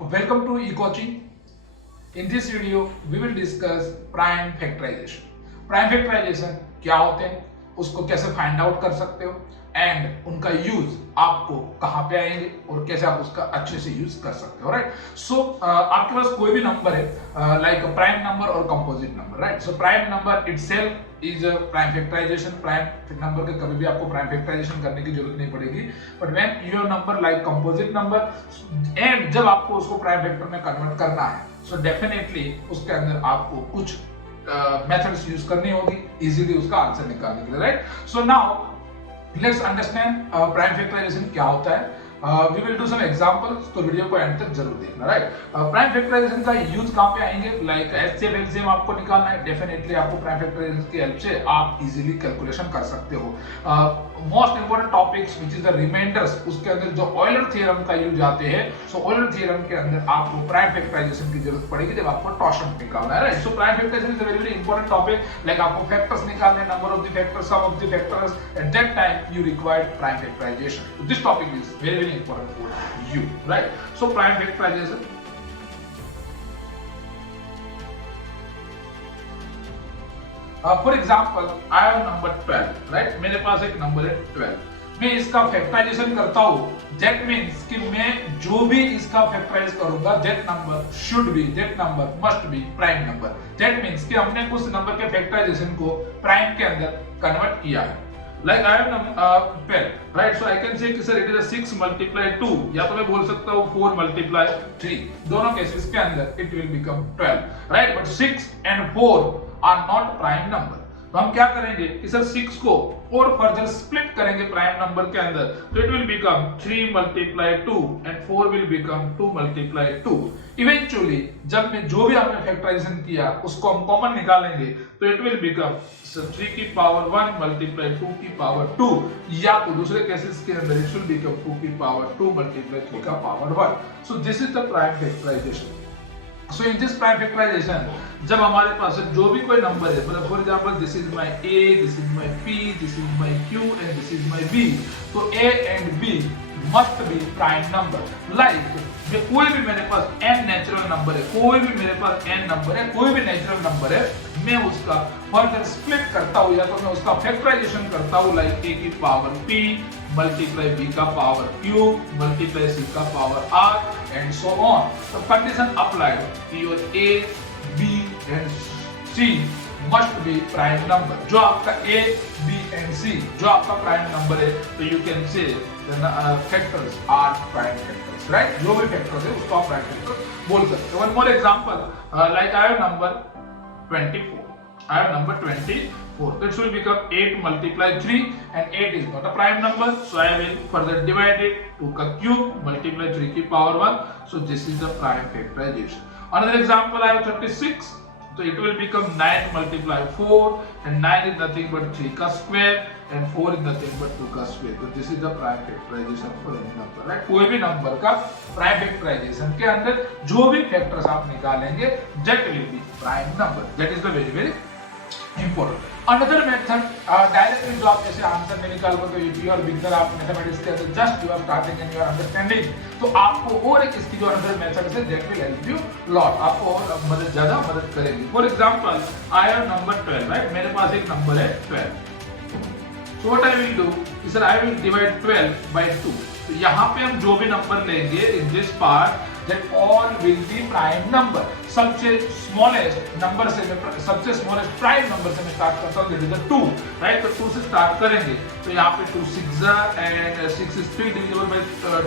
Welcome to eCoaching. In this video, we will discuss prime factorization. Prime factorization क्या होते हैं, उसको कैसे फाइंड आउट कर सकते हो एंड उनका यूज आपको कहां पे आएंगे और कैसे आप उसका अच्छे से यूज कर सकते हो, राइट। सो आपके पास कोई भी नंबर है लाइक प्राइम नंबर और composite number, right. So prime number itself is prime factorisation. Prime number के कभी भी आपको प्राइम फैक्टराइजेशन करने की जरूरत नहीं पड़ेगी, but when your number like composite number and जब आपको उसको प्राइम फैक्टर में कन्वर्ट करना है, सो डेफिनेटली उसके अंदर आपको कुछ मेथड्स यूज करनी होगी इजीली उसका आंसर निकालने के लिए, right. So now let's understand prime factorisation क्या होता है। We will do some examples, तो वीडियो को एंड तक जरूर देखना, राइट। प्राइम फैक्टराइजेशन का यूज कहां पे आएंगे, लाइक एचसीएफ एलसीएम आपको निकालना है, डेफिनेटली आपको प्राइम फैक्टराइजेशन की हेल्प से आप इजीली कैलकुलेशन कर सकते हो। Most important topics which is the remainders, उसके अंदर जो ऑयलर थ्योरम का यूज आते हैं, सो ऑयलर थ्योरम के अंदर आपको प्राइम फैक्टराइजेशन की जरूरत पड़ेगी जब आपको टॉर्शन निकालना है, right. So prime factorisation is a very important topic, like आपको फैक्टर्स निकालने, number of the factors, some of the factors, at that time you required prime factorisation. This topic is very important for you, right? So prime factorization, for example I have number 12, right? मेरे पास एक number है 12, मैं इसका factorisation करता हूं, that means कि मैं जो भी इसका फैक्टराइज करूंगा, that number should be, that number must be prime number. That means कि हमने उस नंबर के फैक्टराइजेशन को प्राइम के अंदर कन्वर्ट किया है। Like I have 12, right? So I can say कि sir it is a 6 multiply 2, या तो मैं बोल सकता हूँ 4 multiply 3, दोनों केसेस के अंदर it will become 12, right? But 6 and 4 are not prime number. तो हम क्या करेंगे कि सर 6 को और फर्दर स्प्लिट करेंगे प्राइम नंबर के अंदर, तो it will become 3 multiply 2 and 4 will become 2 multiply 2. Eventually जब में जो भी हमने फैक्टराइजेशन किया उसको हम कॉमन निकालेंगे, तो इट विल बिकम 3 की पावर 1 multiply 2 की पावर 2, या तो दूसरे केसेस के अंदर इट विल बिकम 2 की पावर 2 multiply 3 का power 1. So this is the prime factorisation. So in this prime factorisation जब हमारे पास जो भी कोई नंबर है, मतलब for example this is my a, this is my p, this is my q and this is my b, तो a and b must be prime number. Like कोई भी मेरे पास n नेचुरल नंबर है, कोई भी मेरे पास n नंबर है, कोई भी नेचुरल नंबर है, मैं उसका फर्दर स्प्लिट करता हूं या तो मैं उसका फैक्टराइजेशन करता हूं, लाइक a की पावर p मल्टीप्लाई b का पावर q मल्टीप्लाई c का power r and so on. तो condition applied, your a b and c must be prime number. जो आपका a b एंड c जो आपका प्राइम नंबर है, तो you can say factors are prime factors, right. जो भी फैक्टर्स है उसको आप प्राइम फैक्टर बोल सकते हो. One more example, like I have number 24, I have number 24. It will become 8 multiply 3 and 8 is not a prime number. So I will further divide it. 2 ka cube multiply 3 ki power 1. So this is the prime factorization. Another example, I have 36. So it will become 9 multiply 4 and 9 is nothing but 3 ka square and 4 is nothing but 2 ka square. So this is the prime factorization for any number, right? कोई भी number का prime factorization के अंदर जो भी factors आप निकालेंगे, that will be prime number. That is the very important. Another method, directly जो आप जैसे आंसर नहीं निकाल पाते, if you are beginner, आप मैथमेटिक्स के अंदर just you are starting and you are understanding, तो आपको और एक इसकी जो another method है, that will help you lot, आपको और ज्यादा मदद करेगी. For example, I have number 12, right? मेरे पास एक नंबर है 12. So what I will do is that I will divide 12 by 2. तो यहाँ पे हम जो भी नंबर लेंगे in this part, that all will be prime number. सबसे स्मॉलेस्ट नंबर से मैं सबसे स्मॉलेस्ट प्राइम नंबर से मैं स्टार्ट करता हूँ, दैट इज द 2, राइट. तो 2 से स्टार्ट करेंगे, तो यहाँ पे 2 6 and 6 is 3 divisible by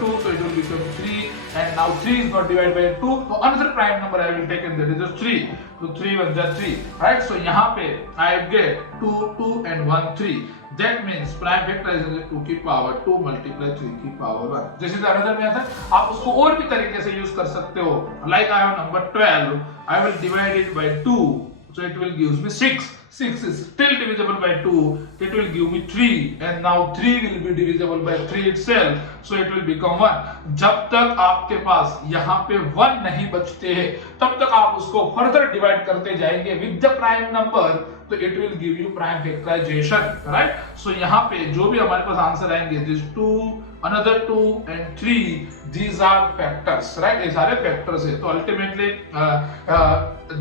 2, so it will become 3 and now 3 is not divided by 2, so another prime number I will take and that is 3. So 3 1 जा 3, right. So यहाँ पे I get 2 2 and 1 3. That means prime factorization is 2 की power 2 multiply 3 की power 1. This is another method. आप उसको और भी तरीके से यूज कर सकते हो. Like I have number 12, I will divide it by 2, so it will give me 6. 6 is still divisible by 2, it will give me 3 and now 3 will be divisible by 3 itself, so it will become 1. जब तक आपके पास यहाँ पे 1 नहीं बचते हैं, तब तक आप उसको फर्दर डिवाइड करते जाएंगे with the prime number तो it will give you prime factorization, right. So यहाँ पे जो भी हमारे पास आंसर आएंगे, this 2, another 2 and 3, these are factors, right? ये सारे फैक्टर्स है। तो अल्टीमेटली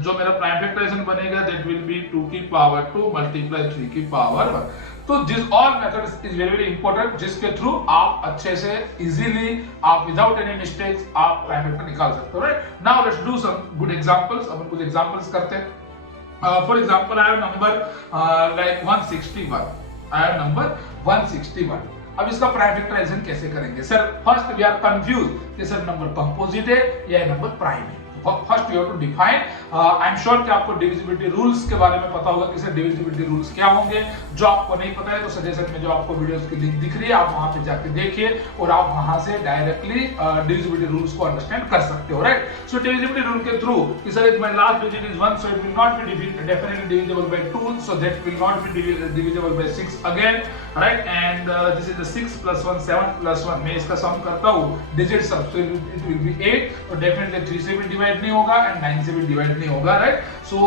जो मेरा प्राइम फैक्टराइजेशन बनेगा दैट विल बी 2 की पावर 2 मल्टीप्लाई 3 की पावर 1। तो this all method is very very important, जिसके थ्रू आप अच्छे से इजीली, आप विदाउट एनी मिस्टेक्स आप प्राइम फैक्टर निकाल सकते हो, right. Now let's do some good examples. अपन कुछ एग्जांपल्स करते हैं। For example I have number like 161, I have number 161। अब इसका प्राइम फैक्टराइजेशन कैसे करेंगे? Sir first we are confuse कि सर नंबर कंपोजिट है या नंबर प्राइम है। First you have to define. I am sure कि आपको डिविजिबिलिटी रूल्स के बारे में पता होगा कि सर डिविजिबिलिटी रूल्स क्या होंगे। जो आपको नहीं पता है तो सजेशन में जो आपको वीडियोस की लिंक दिख रही है, आप वहां पे जाके देखिए और आप वहां से डायरेक्टली डिविजिबिलिटी रूल्स को अंडरस्टैंड कर सकते हो, राइट। सो डिविजिबिलिटी रूल के थ्रू कि sir if my last digit is 1 so it will not be definitely divisible by 2, so that will not be divisible by 6 again, right. And this is the 6 + 1 7 + 1। मैं इसका सम करता हूं digit सब, so it will be 8, तो definitely 3 से भी divide नहीं होगा एंड 9 से भी डिवाइड नहीं होगा, right. So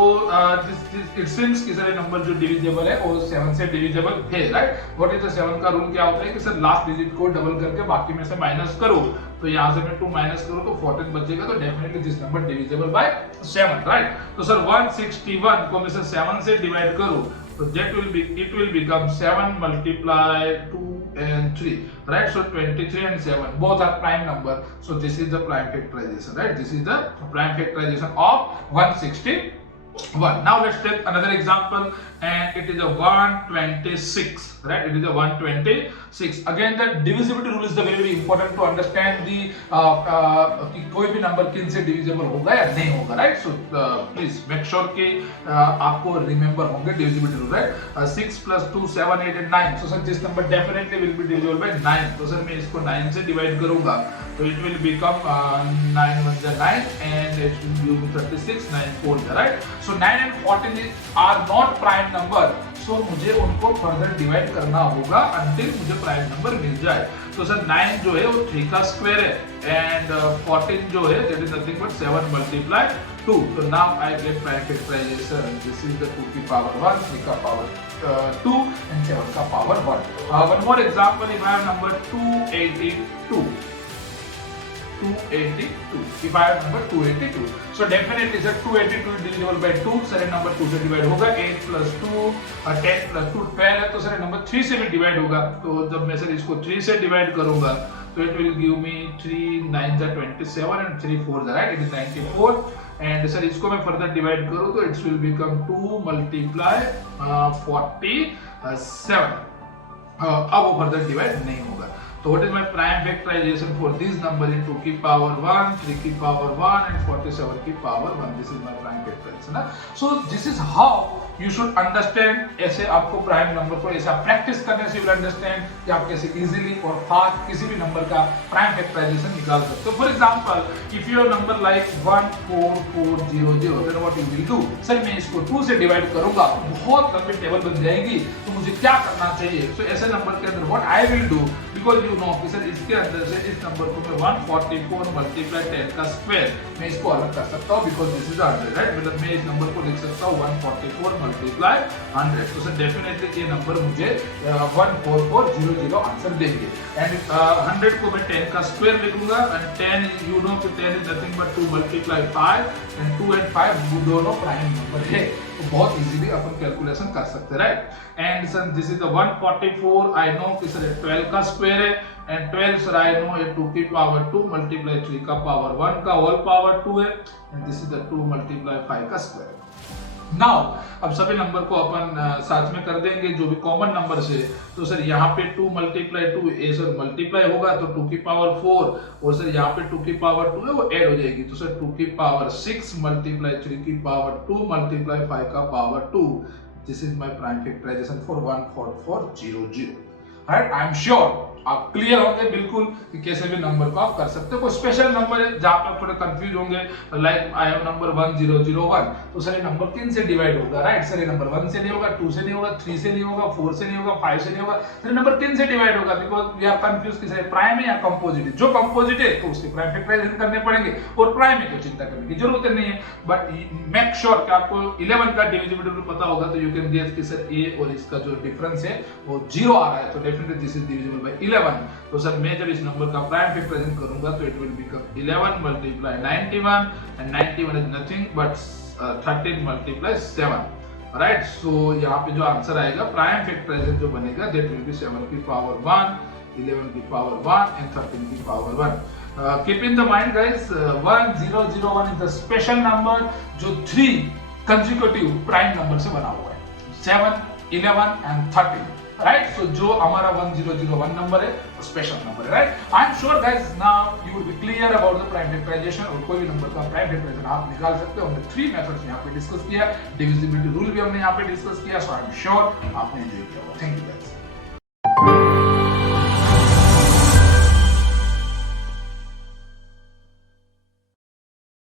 this it since कि सर नंबर जो डिविजिबल है वो 7 से डिविजिबल है, राइट। व्हाट इज द 7 का रूल क्या होता है कि सर लास्ट डिजिट को डबल करके बाकी में से माइनस करो, तो यहां से मैं 2 माइनस करूं तो 14 बचेगा, तो definitely this number divisible by 7, right. तो सर 161 को मैं से 7 से डिवाइड करूं तो that will be, it will become 7 multiply 2 and 3, right? So 23 and 7 both are prime number, so this is the prime factorization, right? This is the prime factorization of 161. Now let's take another example, and it is a 126, right? It is a 126. Again the divisibility rule is the very very important to understand the कि कोई भी number किन से divisible होगा या नहीं होगा, right. So please make sure कि आपको रिमेंबर होंगे divisibility rule, right. 6 + 2 7 8 and 9, so sir this number definitely will be divisible by 9, तो सर मैं इसको 9 से डिवाइड करूंगा तो it will become 9 × 1 = 9 and it will give me 36, 9 4, right? So 9 and 14 are not prime number, so मुझे उनको further divide करना होगा अंटिल मुझे प्राइम नंबर मिल जाए। तो सर 9 जो है वो 3 का स्क्वायर है एंड 14 जो है दैट इज नथिंग बट 7 × 2, तो now I get prime factorisation. This is the 2 की पावर 1, 3 का पावर 2 एंड 7 का power 1। One more example, if I have number 282, if I have number 282, so definitely sir 282 is divisible by 2, sir number 2 से divide होगा। 8 + 2 10 + 2 12 है, तो sir number 3 से भी divide होगा। तो जब मैं सर इसको 3 से डिवाइड करूंगा तो it will give me 3 9 = 27 and 3 4 right, it is 94। And sir इसको मैं फर्दर डिवाइड करूं तो इट्स विल बिकम 2 × 47। अब वो फर्दर डिवाइड नहीं होगा। So what is my prime factorization for this number in 2 की पावर 1, 3 की पावर 1 and 47 की power 1? This is my prime factorization. So this is how you should understand। ऐसे आपको prime number को ऐसा प्रैक्टिस करने से you will understand कि आप कैसे इजीली और फास्ट किसी भी नंबर का प्राइम फैक्टराइजेशन निकाल सकते हो। For example if your number like 14400, then what you will do? Sir मैं इसको 2 से डिवाइड करूंगा, बहुत लंबी टेबल बन जाएगी, तो मुझे क्या करना चाहिए? तो ऐसे नंबर के अंदर what I will do, because you know कि सर इसके अंदर से इस नंबर को मैं 144 × 10 का स्क्वायर मैं इसको अलग कर सकता हूँ, बिकॉज दिस इज 100, राइट। मतलब मैं इस नंबर को लिख सकता हूँ 144 × 100, तो सर डेफिनेटली ये नंबर मुझे 14400 आंसर देंगे। एंड 100 को मैं 10 का स्क्वायर लिखूंगा एंड 10 यू नो कि 10 is nothing but 2 × 5 and 2 and 5 दोनों प्राइम नंबर है, तो बहुत इजीली अपन कैलकुलेशन कर सकते हैं, right. And sir this is the 144, I know कि सर 12 का स्क्वायर है एंड 12 सर आई नो ये 2 की पावर 2 × 3 का पावर 1 का होल पावर 2 है एंड दिस इज द 2 × 5 का स्क्वायर। नाउ अब सभी नंबर को अपन साथ में कर देंगे जो भी कॉमन नंबर से। तो सर यहाँ पे 2 × 2 ए सर मल्टीप्लाई होगा तो 2 की पावर 4 और सर यहाँ पे 2 की पावर 2 है वो ऐड हो जाएगी, तो सर 2 की पावर 6 × 3 की पावर 2 × 5 का power 2। This is my prime factorisation for 14400, right. I am sure आप क्लियर होंगे बिल्कुल कि कैसे भी नंबर को आप कर सकते हो। कोई स्पेशल नंबर है जहां पर आप थोड़े कंफ्यूज होंगे, लाइक आई हैव नंबर 1001, तो सर ये नंबर 3 से डिवाइड होगा, राइट? सर ये नंबर 1 से नहीं होगा, 2 से नहीं होगा, 3 से नहीं होगा, 4 से नहीं होगा, 5 से नहीं होगा, सर नंबर 3 से डिवाइड होगा, बिकॉज वी आर कंफ्यूज कि सर प्राइम है या कंपोजिट है। जो कंपोजिट है तो उसके प्राइम फैक्टराइजेशन करने पड़ेंगे, और प्राइम है तो चिंता करने की जरूरत नहीं है। बट मेक श्योर कि आपको 11 का डिविजिबिलिटी पता होगा, तो यू कैन गेस कि सर ए और इसका जो डिफरेंस है वो 0 आ रहा है, तो definitely this is divisible by 11। तो सर मैं जब इस नंबर का प्राइम फैक्टराइजेशन करूंगा तो it will become 11 multiply 91, and 91 is nothing but 13 multiply 7, right? So यहाँ पे जो आंसर आएगा प्राइम फैक्टराइजेशन जो बनेगा दैट विल बी 7 की पावर 1, 11 की पावर 1 एंड 13 की power 1। Keep in the mind guys, 1001 is the special number जो 3 consecutive prime number से बना हुआ है, 7, 11 and 13, right? So जो हमारा 1001 number है वो special number है, right? I am sure guys now you will be clear about the prime factorization, और कोई भी नंबर का prime factorization आप निकाल सकते हो। हमने 3 methods यहाँ पे डिस्कस किया, divisibility rule भी हमने यहाँ पे डिस्कस किया, so I am sure आपने एंजॉय किया होगा। Thank you guys.